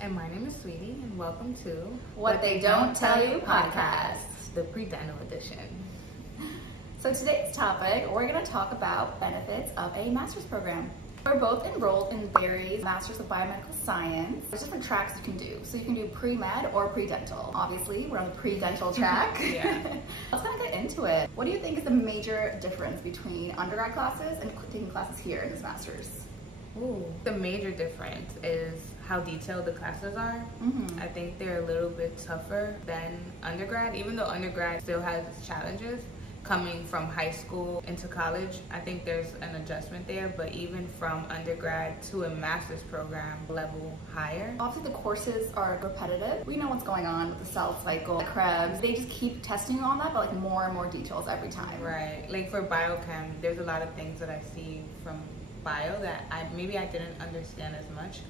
And my name is Sweetie, and welcome to What They Don't Tell You podcast, the pre-dental edition. So today's topic, we're going to talk about benefits of a master's program. We're both enrolled in Barry's Master's of Biomedical Science. There's different tracks you can do. So you can do pre-med or pre-dental. Obviously, we're on the pre-dental track. Yeah. Let's kind of get into it. What do you think is the major difference between undergrad classes and taking classes here in this master's? Ooh. The major difference is how detailed the classes are. I think they're a little bit tougher than undergrad, even though undergrad still has its challenges. Coming from high school into college, I think there's an adjustment there, but even from undergrad to a master's program level higher. Obviously the courses are repetitive. We know what's going on with the cell cycle, the Krebs. They just keep testing you on that, but like more and more details every time. Right, like for biochem, there's a lot of things that I see from bio that maybe I didn't understand as much,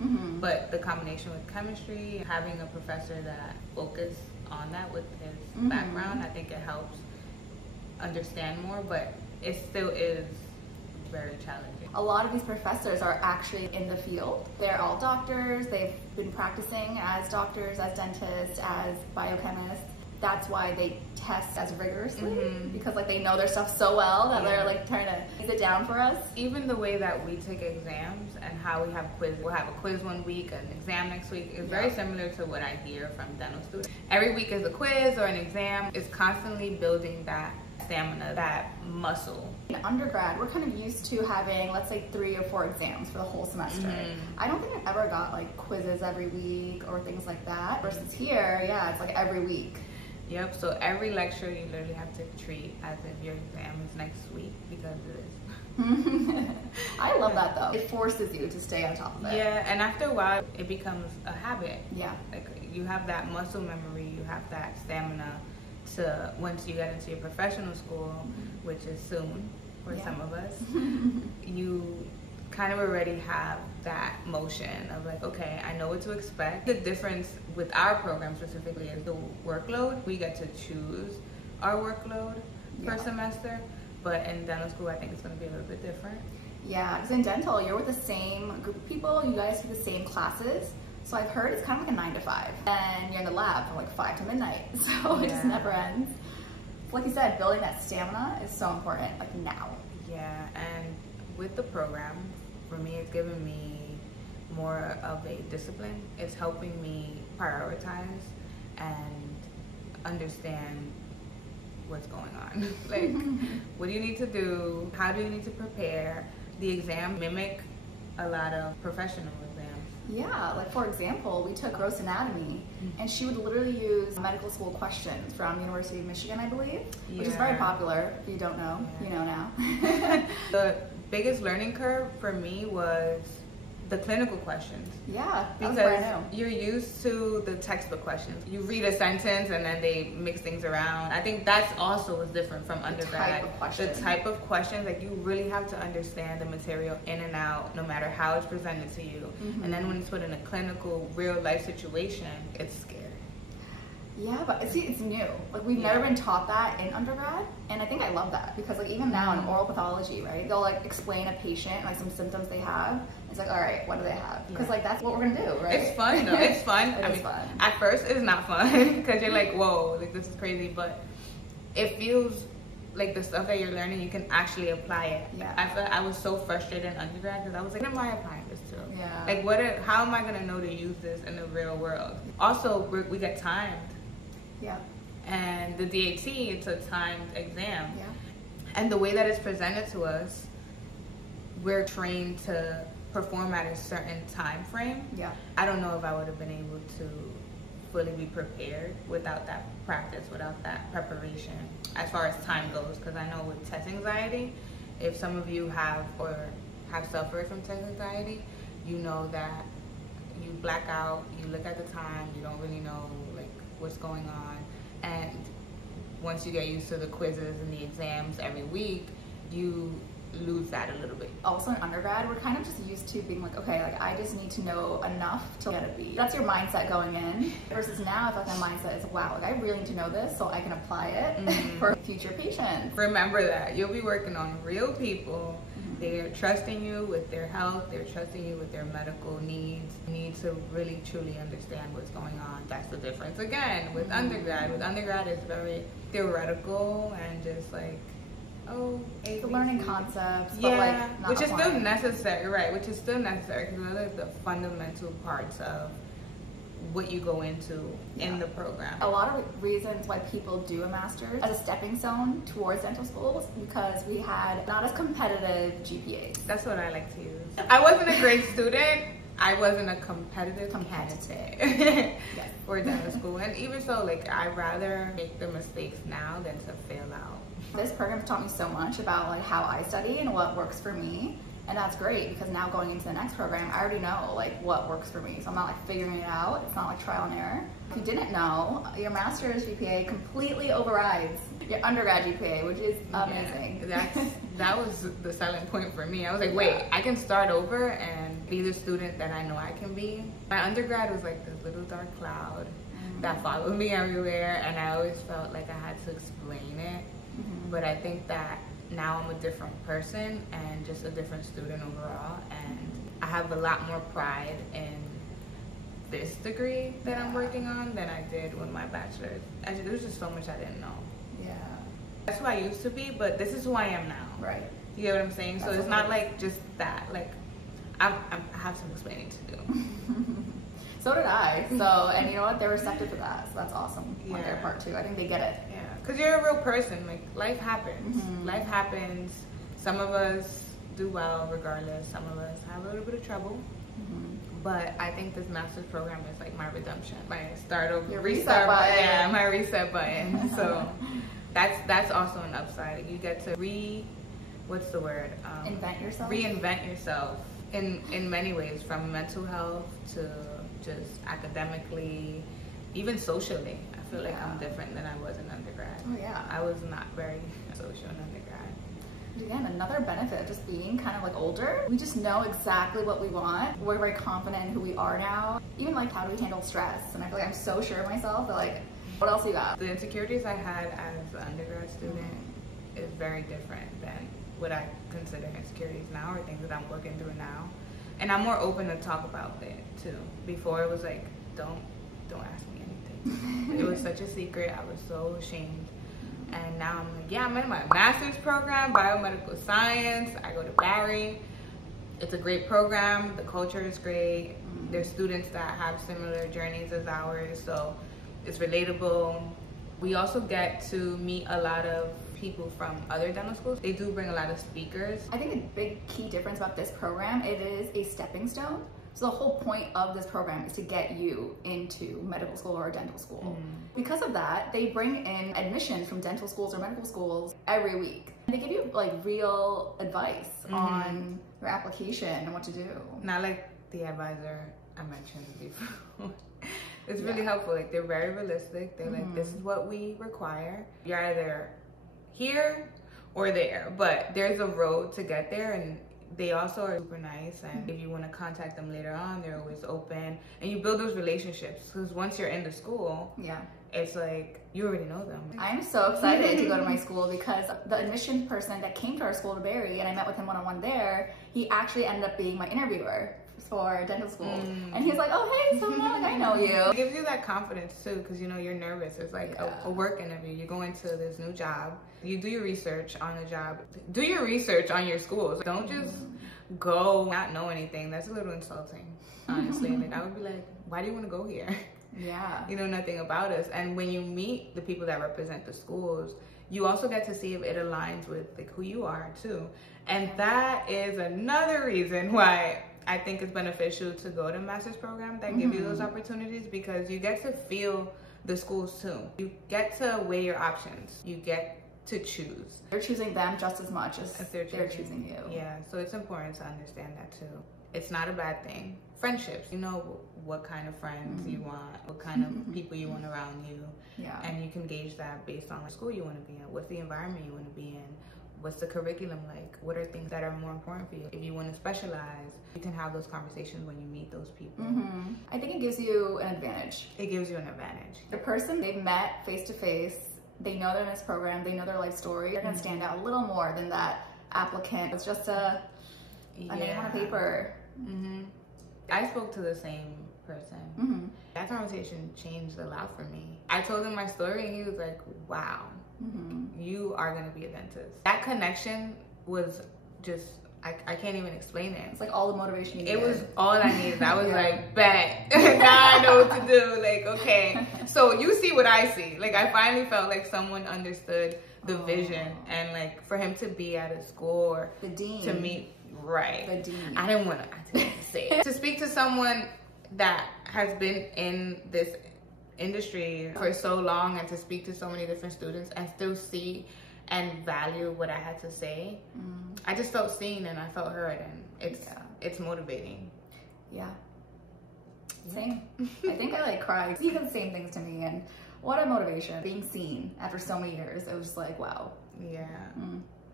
but the combination with chemistry, having a professor that focused on that with his background, I think it helps understand more, but it still is very challenging. A lot of these professors are actually in the field. They're all doctors, they've been practicing as doctors, as dentists, as biochemists. That's why they test as rigorously, because like they know their stuff so well that they're like trying to ease it down for us. Even the way that we take exams and how we have quiz, we'll have a quiz one week, an exam next week, is very similar to what I hear from dental students. Every week is a quiz or an exam. It's constantly building that stamina, that muscle. In undergrad, we're kind of used to having, let's say, 3 or 4 exams for the whole semester. I don't think I ever got like quizzes every week or things like that. Versus here, yeah, it's like every week. Yep, so every lecture you literally have to treat as if your exam is next week, because it is. I love that though. It forces you to stay on top of it. Yeah, and after a while, it becomes a habit. Yeah. Like you have that muscle memory, you have that stamina to, once you get into your professional school, which is soon for some of us, you kind of already have that motion of like, okay, I know what to expect. The difference with our program specifically is the workload. We get to choose our workload per semester, but in dental school, I think it's going to be a little bit different. Yeah, because in dental, you're with the same group of people, you guys take the same classes. So I've heard it's kind of like a 9 to 5. And you're in the lab from like 5 to midnight. So it just never ends. Like you said, building that stamina is so important, like now. Yeah, and with the program, for me, it's given me more of a discipline. It's helping me prioritize and understand what's going on. Like, what do you need to do? How do you need to prepare? The exam mimic a lot of professional exams. Yeah, like for example, we took gross anatomy, and she would literally use medical school questions from University of Michigan, I believe, which is very popular. If you don't know, you know now. The biggest learning curve for me was the clinical questions. Yeah, because you're used to the textbook questions. You read a sentence and then they mix things around. I think that's also was different from undergrad. The type of questions, like you really have to understand the material in and out, no matter how it's presented to you. And then when it's put in a clinical, real life situation, it's scary. Yeah, but see, it's new. Like we've never been taught that in undergrad, and I think I love that because like even now in oral pathology, right? They'll like explain a patient like some symptoms they have. It's like, all right, what do they have? Because like that's what we're gonna do, right? It's fun though. It's fun. It is fun. At first, it's not fun because you're like, whoa, like this is crazy, but it feels like the stuff that you're learning, you can actually apply it. Yeah. I felt I was so frustrated in undergrad because I was like, what am I applying this to? Yeah. Like, how am I gonna know to use this in the real world? Also, we get timed. Yeah. And the DAT, it's a timed exam. Yeah. And the way that it's presented to us, we're trained to perform at a certain time frame. Yeah. I don't know if I would have been able to fully be prepared without that practice, without that preparation, as far as time goes. Because I know with test anxiety, if some of you have or have suffered from test anxiety, you know that you black out, you look at the time, you don't really know like what's going on, and once you get used to the quizzes and the exams every week, you lose that a little bit. Also in undergrad, we're kind of just used to being like, okay, like I just need to know enough to get a B. That's your mindset going in. Versus now, I feel like my mindset is, wow, like I really need to know this so I can apply it for future patients. Remember that you'll be working on real people. They're trusting you with their health. They're trusting you with their medical needs. You need to really, truly understand what's going on. That's the difference. Again, with undergrad. With undergrad, it's very theoretical and just like, oh, the learning concepts, yeah, but like not which is applying. still necessary, right? Which is still necessary because those are the fundamental parts of what you go into in the program. A lot of reasons why people do a master's as a stepping stone towards dental school is because we had not as competitive GPAs. That's what I like to use. I wasn't a great student. I wasn't a competitive candidate for dental school. And even so, like, I'd rather make the mistakes now than to fail out. This program taught me so much about like how I study and what works for me. And that's great because now going into the next program, I already know like what works for me. So I'm not like figuring it out. It's not like trial and error. If you didn't know, your master's GPA completely overrides your undergrad GPA, which is amazing. Yeah, that was the selling point for me. I was like, wait, I can start over and be the student that I know I can be. My undergrad was like this little dark cloud that followed me everywhere, and I always felt like I had to explain it. But I think that now I'm a different person and just a different student overall, and I have a lot more pride in this degree that I'm working on than I did with my bachelor's. There was just so much I didn't know. Yeah. That's who I used to be, but this is who I am now. Right. You get what I'm saying? That's so it's not like just that. Like, I have some explaining to do. So did I. So, and you know what? They're receptive to that. So that's awesome on their part too. I think they get it. Yeah. Because you're a real person. Like, life happens. Life happens. Some of us do well regardless. Some of us have a little bit of trouble. But I think this master's program is like my redemption. My start over. Your reset button. Yeah, my reset button. So that's also an upside. You get to invent yourself? Reinvent yourself in many ways, from mental health to just academically, even socially. I feel like I'm different than I was in undergrad. Oh yeah. I was not very social in undergrad. Again, another benefit of just being kind of like older, we just know exactly what we want. We're very confident in who we are now. Even like how do we handle stress? And I feel like I'm so sure of myself that like, what else you got? The insecurities I had as an undergrad student is very different than what I consider insecurities now, or things that I'm working through now. And I'm more open to talk about it too. Before it was like, don't ask me anything. It was such a secret. I was so ashamed. And now I'm like, yeah, I'm in my master's program, biomedical science. I go to Barry. It's a great program. The culture is great. There's students that have similar journeys as ours, so it's relatable. We also get to meet a lot of people from other dental schools. They do bring a lot of speakers. I think a big key difference about this program, it is a stepping stone. So the whole point of this program is to get you into medical school or dental school. Because of that, they bring in admissions from dental schools or medical schools every week. They give you like real advice on your application and what to do. Not like the advisor I mentioned before. It's really helpful. Like, they're very realistic. They're like, this is what we require. You're either here or there, but there's a road to get there, and they also are super nice, and if you want to contact them later on, they're always open, and you build those relationships, because once you're in the school, it's like you already know them. I'm so excited to go to my school because the admissions person that came to our school to Barry, and I met with him one-on-one there, he actually ended up being my interviewer for dental school. And he's like, oh hey, so now like I know you. It gives you that confidence too, because you know you're nervous. It's like a work interview. You go into this new job, you do your research on the job, do your research on your schools. Don't just go not know anything. That's a little insulting, honestly. Like, I would be like, why do you want to go here? Yeah. You know nothing about us. And when you meet the people that represent the schools, you also get to see if it aligns with like who you are too. And that is another reason why I think it's beneficial to go to a master's program that give you those opportunities, because you get to feel the schools too. You get to weigh your options. You get to choose. They're choosing them just as much as they're choosing you. Yeah, so it's important to understand that too. It's not a bad thing. Friendships, you know what kind of friends you want, what kind of people you want around you. Yeah. And you can gauge that based on what school you want to be in, what's the environment you want to be in, What's the curriculum like? What are things that are more important for you? If you want to specialize, you can have those conversations when you meet those people. I think it gives you an advantage. It gives you an advantage. The person they've met face to face, they know they're in this program, they know their life story, they're going to stand out a little more than that applicant. It's just a name on a paper. I spoke to the same person. That conversation changed a lot for me. I told him my story and he was like, wow, you are going to be a dentist. That connection was just, I can't even explain it. It's like all the motivation you needed. It was all I needed. I was like, bet. Now I know what to do. Like, okay. So you see what I see. Like, I finally felt like someone understood the vision, and like for him to be at a school or the dean to meet, right? The dean. I didn't want to say it. To speak to someone that has been in this industry for so long, and to speak to so many different students and still see and value what I had to say, I just felt seen and I felt heard, and it's motivating. Yeah. Same. I think I like cried. He said the same things to me, and what a motivation. Being seen after so many years, it was just like, wow. Yeah.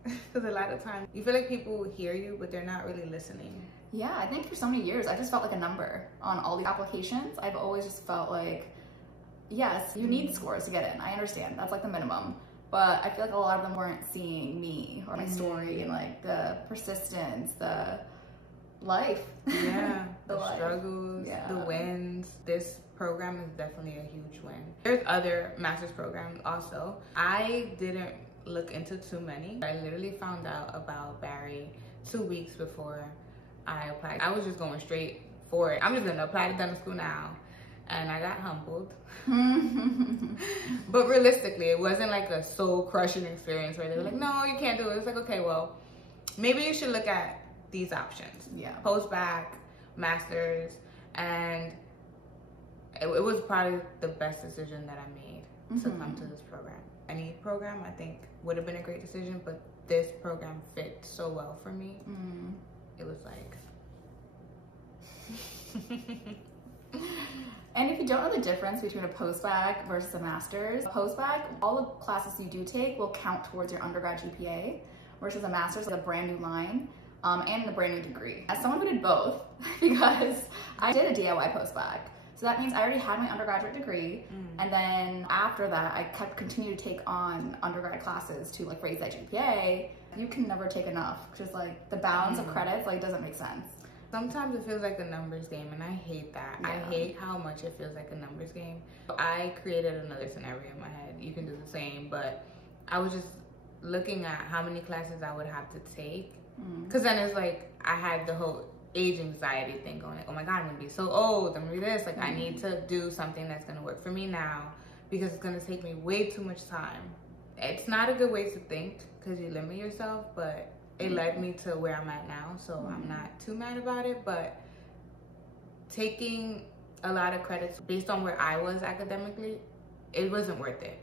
Because a lot of times you feel like people hear you, but they're not really listening. Yeah, I think for so many years, I just felt like a number on all the applications. I've always just felt like, yes, you need scores to get in. I understand. That's like the minimum. But I feel like a lot of them weren't seeing me or my story and like the persistence, the life. Yeah, the life. Struggles, Yeah. the wins. This program is definitely a huge win. There's other master's programs also. I didn't look into too many. I literally found out about Barry 2 weeks before I applied. I was just going straight for it. I'm just gonna apply to dental school now. And I got humbled. But realistically, it wasn't like a soul-crushing experience where they were like, no, you can't do it. It's like, okay, well, maybe you should look at these options. Yeah. Post-bac, master's, and it was probably the best decision that I made to come to this program. Any program, I think, would have been a great decision, but this program fit so well for me. It was like... And if you don't know the difference between a post-bac versus a master's, post-bac, all the classes you do take will count towards your undergrad GPA, versus a master's is a brand new line and a brand new degree. As someone who did both, because I did a DIY post-bac, so that means I already had my undergraduate degree, and then after that, I continued to take on undergrad classes to like raise that GPA. You can never take enough, because like the balance of credits like doesn't make sense. Sometimes it feels like a numbers game, and I hate that. Yeah. I hate how much it feels like a numbers game. I created another scenario in my head. You can do the same, but I was just looking at how many classes I would have to take. Because then it's like I had the whole age anxiety thing going, like, oh my God, I'm going to be so old. I'm going to be this. Like, I need to do something that's going to work for me now, because it's going to take me way too much time. It's not a good way to think, because you limit yourself, but it led me to where I'm at now, so I'm not too mad about it. But taking a lot of credits based on where I was academically, it wasn't worth it.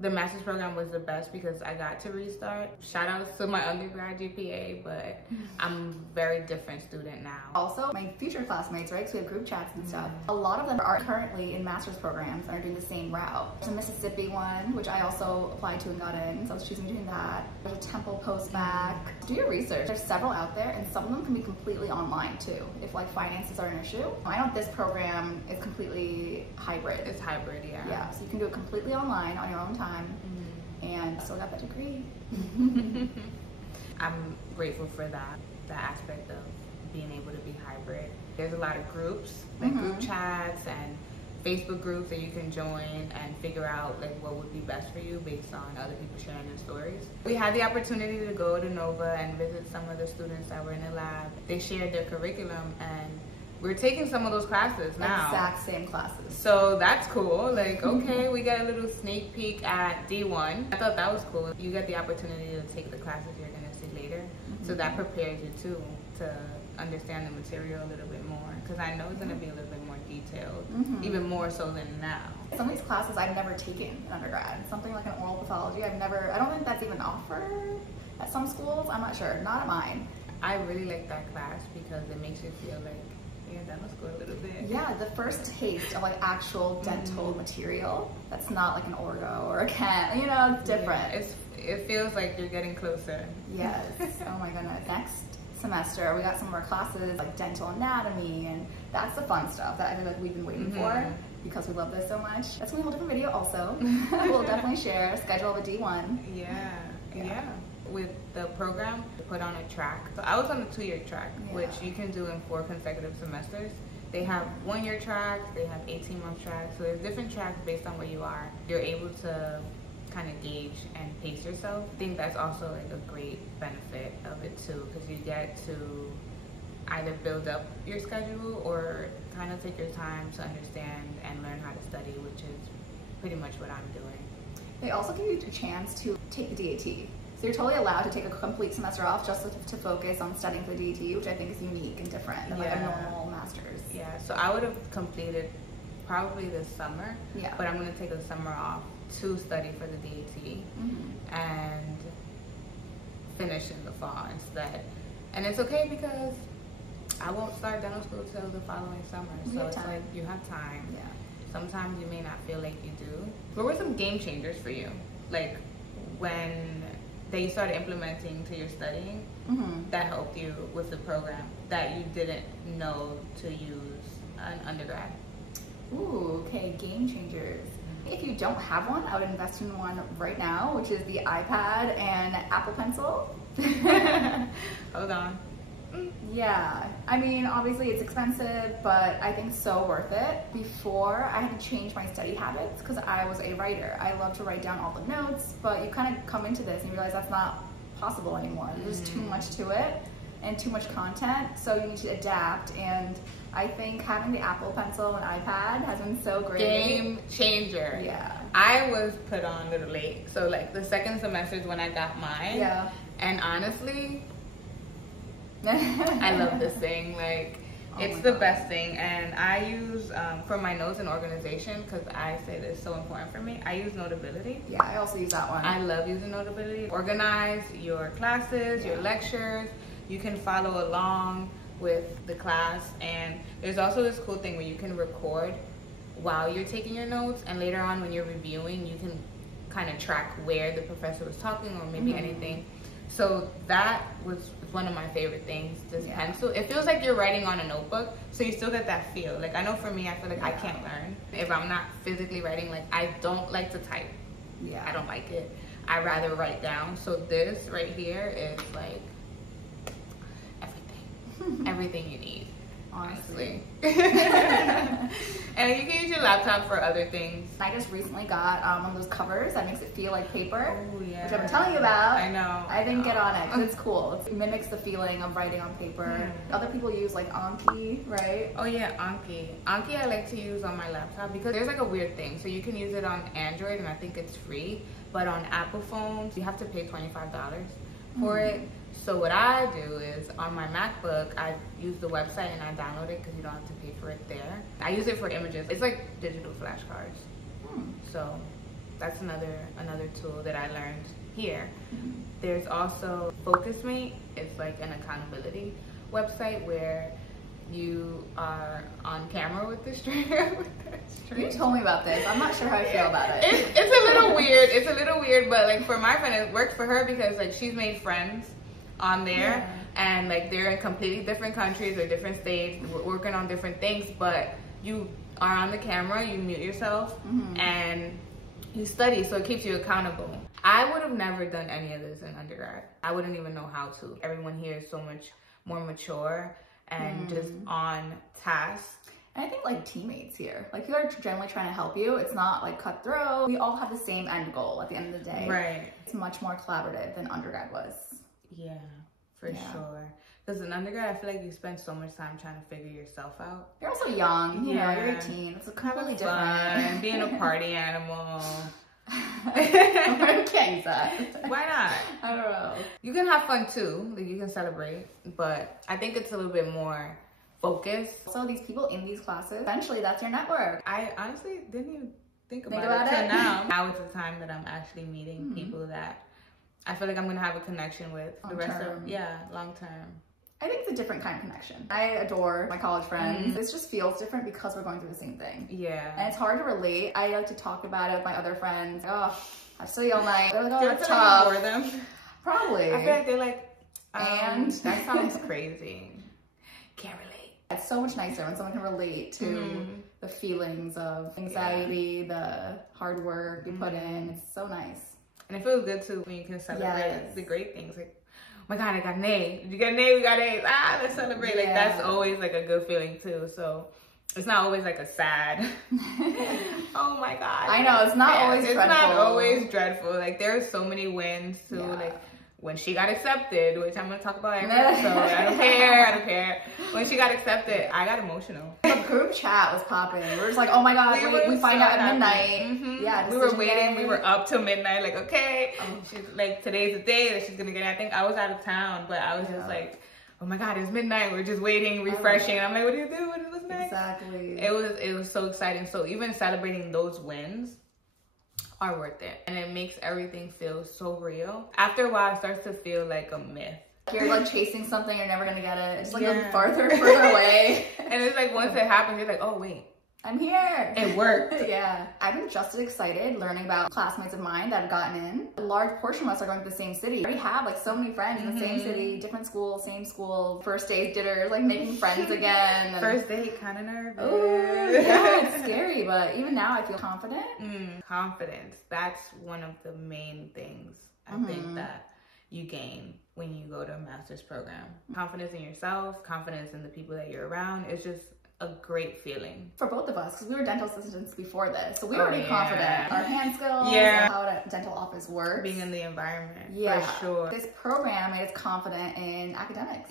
The master's program was the best because I got to restart. Shout outs to my undergrad GPA, but I'm a very different student now. Also, my future classmates, right, because we have group chats and stuff, a lot of them are currently in master's programs and are doing the same route. There's a Mississippi one, which I also applied to and got in, so I was choosing between that. There's a Temple post-bac. Do your research. There's several out there, and some of them can be completely online too, if like finances are an issue. I know this program is completely hybrid. It's hybrid, yeah. Yeah, so you can do it completely online on your own time, and still got that degree. I'm grateful for that, the aspect of being able to be hybrid. There's a lot of groups, like group chats and Facebook groups that you can join and figure out like what would be best for you based on other people sharing their stories. We had the opportunity to go to Nova and visit some of the students that were in the lab. They shared their curriculum, and we're taking some of those classes now. Exact same classes. So that's cool. Like, okay, we got a little sneak peek at D1. I thought that was cool. You get the opportunity to take the classes you're going to see later. So that prepares you too to understand the material a little bit more. Because I know it's going to be a little bit more detailed, even more so than now. Some of these classes I've never taken in undergrad. Something like an oral pathology, I don't think that's even offered at some schools. I'm not sure. Not at mine. I really like that class because it makes you feel like you're in dental school a little bit. Yeah, the first taste of like actual dental material that's not like an orgo or a chem, you know, it's different. Yeah, it feels like you're getting closer. Yes. Oh my goodness. Next semester, we got some more classes like dental anatomy, and that's the fun stuff that I feel like we've been waiting for because we love this so much. That's gonna be a whole different video also. We'll definitely share schedule of a D1. Yeah. With the program, we put on a track. So I was on the 2-year track, which you can do in 4 consecutive semesters. They have 1-year tracks, they have 18-month tracks. So there's different tracks based on where you are. You're able to kind of gauge and pace yourself. I think that's also like a great benefit of it too, because you get to either build up your schedule or kind of take your time to understand and learn how to study, which is pretty much what I'm doing. They also give you a chance to take the DAT. So you're totally allowed to take a complete semester off just to focus on studying for the DAT, which I think is unique and different than like a normal master's. Yeah, so I would have completed probably this summer, but I'm going to take a summer off to study for the DAT and finish in the fall instead. And it's okay because I won't start dental school till the following summer, so it's like you have time. Yeah. Sometimes you may not feel like you do. What were some game changers for you? Like when they started implementing to your studying that helped you with the program that you didn't know to use an undergrad? Ooh, okay, game changers. If you don't have one, I would invest in one right now, which is the iPad and Apple Pencil. Hold on. Yeah, I mean, obviously it's expensive, but I think so worth it. Before, I had to change my study habits because I was a writer. I love to write down all the notes, but you kind of come into this and you realize that's not possible anymore. There's too much to it and too much content, so you need to adapt. And I think having the Apple Pencil and iPad has been so great. Game changer. Yeah. I was put on a little late, so like the second semester is when I got mine. Yeah. And honestly, I love this thing. Like, it's the best thing. And I use, for my notes and organization, because I say this is so important for me, I use Notability. Yeah, I also use that one. I love using Notability. Organize your classes, your lectures. You can follow along with the class. And there's also this cool thing where you can record while you're taking your notes. And later on when you're reviewing, you can kind of track where the professor was talking or maybe anything. So that was one of my favorite things, this pencil. It feels like you're writing on a notebook, so you still get that feel. Like, I know for me, I feel like I can't learn if I'm not physically writing. Like, I don't like to type. Yeah. I don't like it. I rather write down. So this right here is like everything. Everything you need. Honestly. And you can use your laptop for other things. I just recently got one of those covers that makes it feel like paper, which I've been telling you about. I know. I didn't get on it because it's cool. It mimics the feeling of writing on paper. Other people use like Anki, right? Oh yeah, Anki. Anki I like to use on my laptop because there's like a weird thing. So you can use it on Android and I think it's free, but on Apple phones you have to pay $25 for it. So what I do is on my MacBook, I use the website and I download it because you don't have to pay for it there. I use it for images. It's like digital flashcards. So that's another tool that I learned here. There's also FocusMate. It's like an accountability website where you are on camera with the streamer. You told me about this. I'm not sure how I feel about it. It's a little weird. It's a little weird, but like for my friend, it works for her because like she's made friends on there and like they're in completely different countries or different states working on different things, but you are on the camera, you mute yourself and you study, so it keeps you accountable. I would have never done any of this in undergrad. I wouldn't even know how to. Everyone here is so much more mature and just on task. And I think like teammates here, like people are generally trying to help you. It's not like cutthroat. We all have the same end goal at the end of the day. Right. It's much more collaborative than undergrad was. Yeah, for sure. Because in undergrad, I feel like you spend so much time trying to figure yourself out. You're also young, you know, you're 18. It's completely different. Being a party animal. I can't use that. Why not? I don't know. You can have fun too, like you can celebrate, but I think it's a little bit more focused. So these people in these classes, eventually that's your network. I honestly didn't even think about it till now. Now is the time that I'm actually meeting people that I feel like I'm gonna have a connection with the rest of long term. I think it's a different kind of connection. I adore my college friends. This just feels different because we're going through the same thing. Yeah. And it's hard to relate. I like to talk about it with my other friends. Oh, I still yell night. They're like, oh, Do you that's feel like you tough. bore them? Probably. I feel like they're like, and that sounds crazy. Can't relate. It's so much nicer when someone can relate to the feelings of anxiety, the hard work you put in. It's so nice. And it feels good too when you can celebrate Yes. the great things. Like, oh my God, I got an A. Did you get an A? We got A's. Ah, let's celebrate. Like, that's always like a good feeling too. So it's not always like a sad, oh my God. I know, it's not always dreadful. It's not always dreadful. Like, there are so many wins too. Like, when she got accepted, which I'm gonna talk about every episode. I don't care. When she got accepted, I got emotional. The group chat was popping. We were just like, oh my God, we find so out at happy. midnight. Yeah, we were waiting. We were up till midnight. Like, okay, she's like, today's the day that she's gonna get it. I think I was out of town, but I was just like, oh my God, it's midnight. We're just waiting, refreshing. And I'm like, what do you do? What's next? Exactly. It was so exciting. So even celebrating those wins are worth it, and it makes everything feel so real. After a while, it starts to feel like a myth. You're like chasing something, you're never gonna get it. It's like farther and further away. And it's like once it happens, you're like, oh wait, I'm here. It worked. Yeah. I've been just as excited learning about classmates of mine that have gotten in. A large portion of us are going to the same city. I already have like so many friends in the same city, different school, same school, first date dinners, like making friends again. First date, kind of nervous. Oh, yeah, it's scary, but even now I feel confident. Confidence. That's one of the main things I think that you gain when you go to a master's program. Confidence in yourself, confidence in the people that you're around. It's just a great feeling. For both of us, because we were dental assistants before this, so we were already confident. Our hand skills, how a dental office works. Being in the environment, for sure. This program made us confident in academics.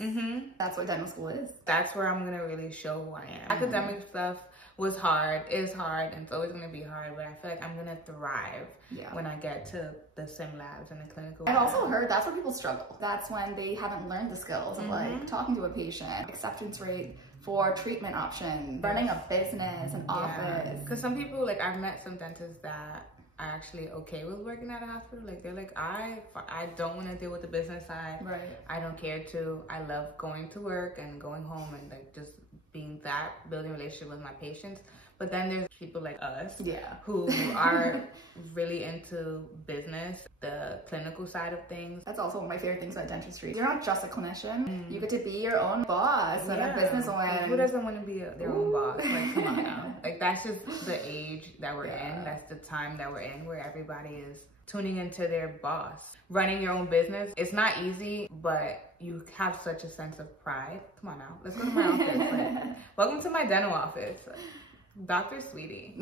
That's what dental school is. That's where I'm gonna really show who I am. Academic stuff was hard, is hard, and it's always gonna be hard, but I feel like I'm gonna thrive when I get to the sim labs and the clinical I've labs. also heard that's where people struggle. That's when they haven't learned the skills of like talking to a patient, acceptance rate for treatment options, running a business, an office. Because some people, like I've met some dentists that are actually okay with working at a hospital. Like they're like, I don't want to deal with the business side. Right. I don't care to. I love going to work and going home and like just being that, building a relationship with my patients. But then there's people like us who are really into business, the clinical side of things. That's also one of my favorite things about dentistry. You're not just a clinician. You get to be your own boss and a businesswoman. Who doesn't want to be their own boss? Like, come on now. Like, that's just the age that we're in. That's the time that we're in where everybody is tuning into their boss. Running your own business, it's not easy, but you have such a sense of pride. Come on now, let's go to my office. Like, welcome to my dental office. Dr. Sweetie.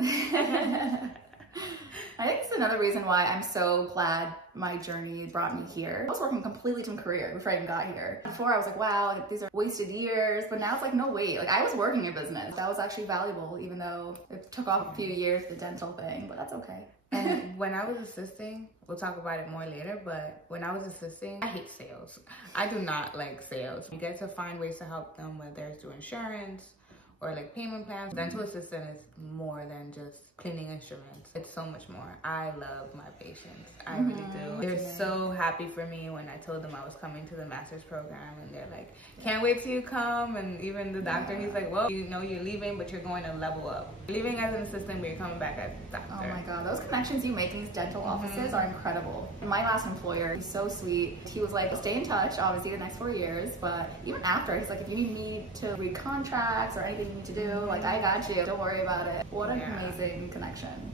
I think it's another reason why I'm so glad my journey brought me here. I was working a completely different career before I even got here. Before I was like, wow, like, these are wasted years, but now it's like, no, wait, like I was working a business. That was actually valuable, even though it took off a few years, the dental thing, but that's okay. And when I was assisting, we'll talk about it more later, but when I was assisting, I hate sales. I do not like sales. You get to find ways to help them, whether it's through insurance, or like payment plans. Dental assistant is more than just cleaning instruments. It's so much more. I love my patients. I really do. They're so happy for me when I told them I was coming to the master's program, and they're like, can't wait till you come. And even the doctor, he's like, well, you know you're leaving, but you're going to level up. You're leaving as an assistant, but you're coming back as a doctor. Oh my God, those connections you make in these dental offices are incredible. My last employer, he's so sweet. He was like, stay in touch, obviously the next 4 years, but even after, he's like, if you need me to read contracts or anything you need to do, like I got you, don't worry about it. What an amazing connection.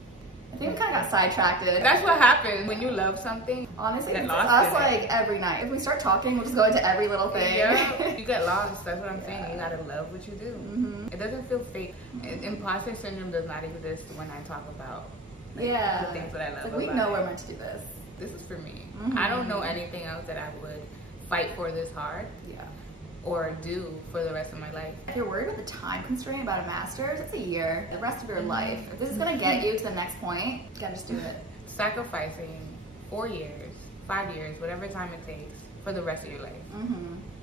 I think we kind of got sidetracked. That's what happens when you love something. Honestly, it's us like every night. If we start talking, we'll just go into every little thing. Yeah, you get lost. That's what I'm saying. You gotta love what you do. It doesn't feel fake. Imposter syndrome does not exist when I talk about the things that I love. Like, we know we're meant to do this. This is for me. I don't know anything else that I would fight for this hard. Or do for the rest of my life. If you're worried about the time constraint about a master's, it's a year, the rest of your life. If this is gonna get you to the next point, you gotta just do it. Sacrificing 4 years, 5 years, whatever time it takes for the rest of your life.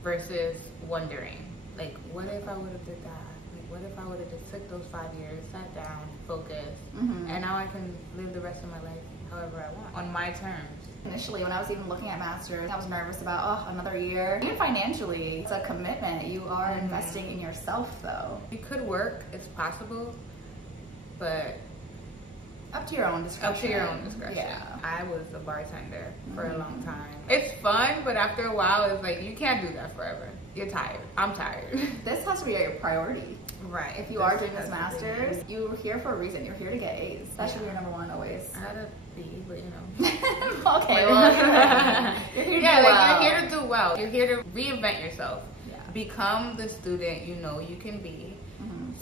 Versus wondering, like, what if I would have did that? Like, what if I would have just took those 5 years, sat down, focused, and now I can live the rest of my life however I want, on my terms. Initially, when I was even looking at masters, I was nervous about, oh, another year. Even financially, it's a commitment. You are investing in yourself, though. You could work, it's possible, but Up to your own discretion. Up to your own discretion. Yeah. I was a bartender for a long time. It's fun, but after a while, it's like, you can't do that forever. You're tired. I'm tired. This has to be your priority. Right. If you are doing this master's, you're here for a reason. You're here to get A's. That should be your number one always. I had a B, but you know. Okay, well, you're here to do well. You're here to do well. You're here to reinvent yourself. Yeah. Become the student you know you can be,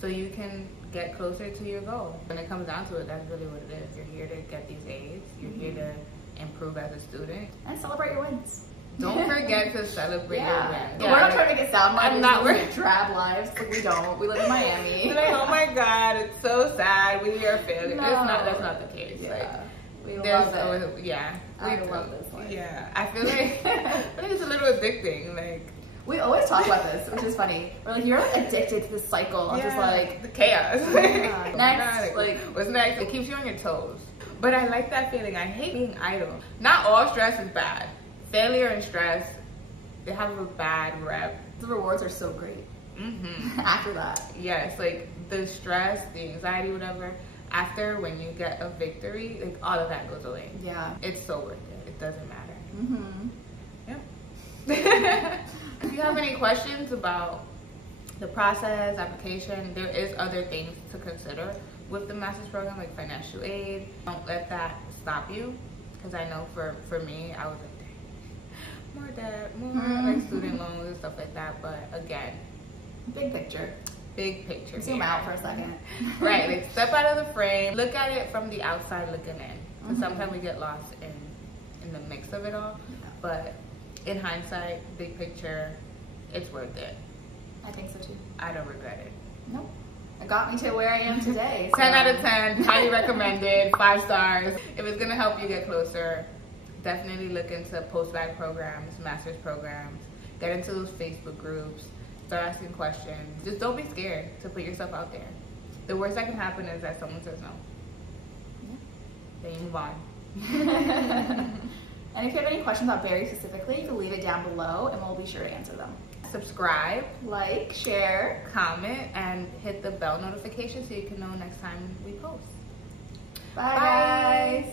so you can get closer to your goal. When it comes down to it, that's really what it is. You're here to get these A's. You're here to improve as a student. And celebrate your wins. Don't forget to celebrate your wins. We're not trying to get sound I'm not. We're drab lives. Like, we don't. We live in Miami. You're like, oh my God, it's so sad. We are failures. No. That's not the case. Yeah. Like, we love it. I love this life. Yeah, I feel like it's a little addicting. Like, we always talk about this, which is funny. We're like, you're like addicted to this cycle of just like the chaos. Yeah. Next, like what's next? It keeps you on your toes. But I like that feeling. I hate being idle. Not all stress is bad. Failure and stress, they have a bad rep. The rewards are so great. After that. Yes, like the stress, the anxiety, whatever. After, when you get a victory, like all of that goes away. Yeah. It's so worth it. It doesn't matter. Yeah. If you have any questions about the process, application, there is other things to consider with the master's program, like financial aid. Don't let that stop you, because I know for me, I was like, dang, more debt, more like student loans and stuff like that. But again, big picture. Big picture. Zoom out for a second. Right, like step out of the frame, look at it from the outside looking in. Because sometimes we get lost in the mix of it all. But in hindsight, big picture, it's worth it. I think so too. I don't regret it. Nope. It got me to where I am today. 10 out of 10, highly recommended, 5 stars. If it's gonna help you get closer, definitely look into post-bac programs, master's programs, get into those Facebook groups, start asking questions. Just don't be scared to put yourself out there. The worst that can happen is that someone says no. Then you move on. And if you have any questions about Barry specifically, you can leave it down below and we'll be sure to answer them. Subscribe, like, share, comment, and hit the bell notification so you can know next time we post. Bye. Guys.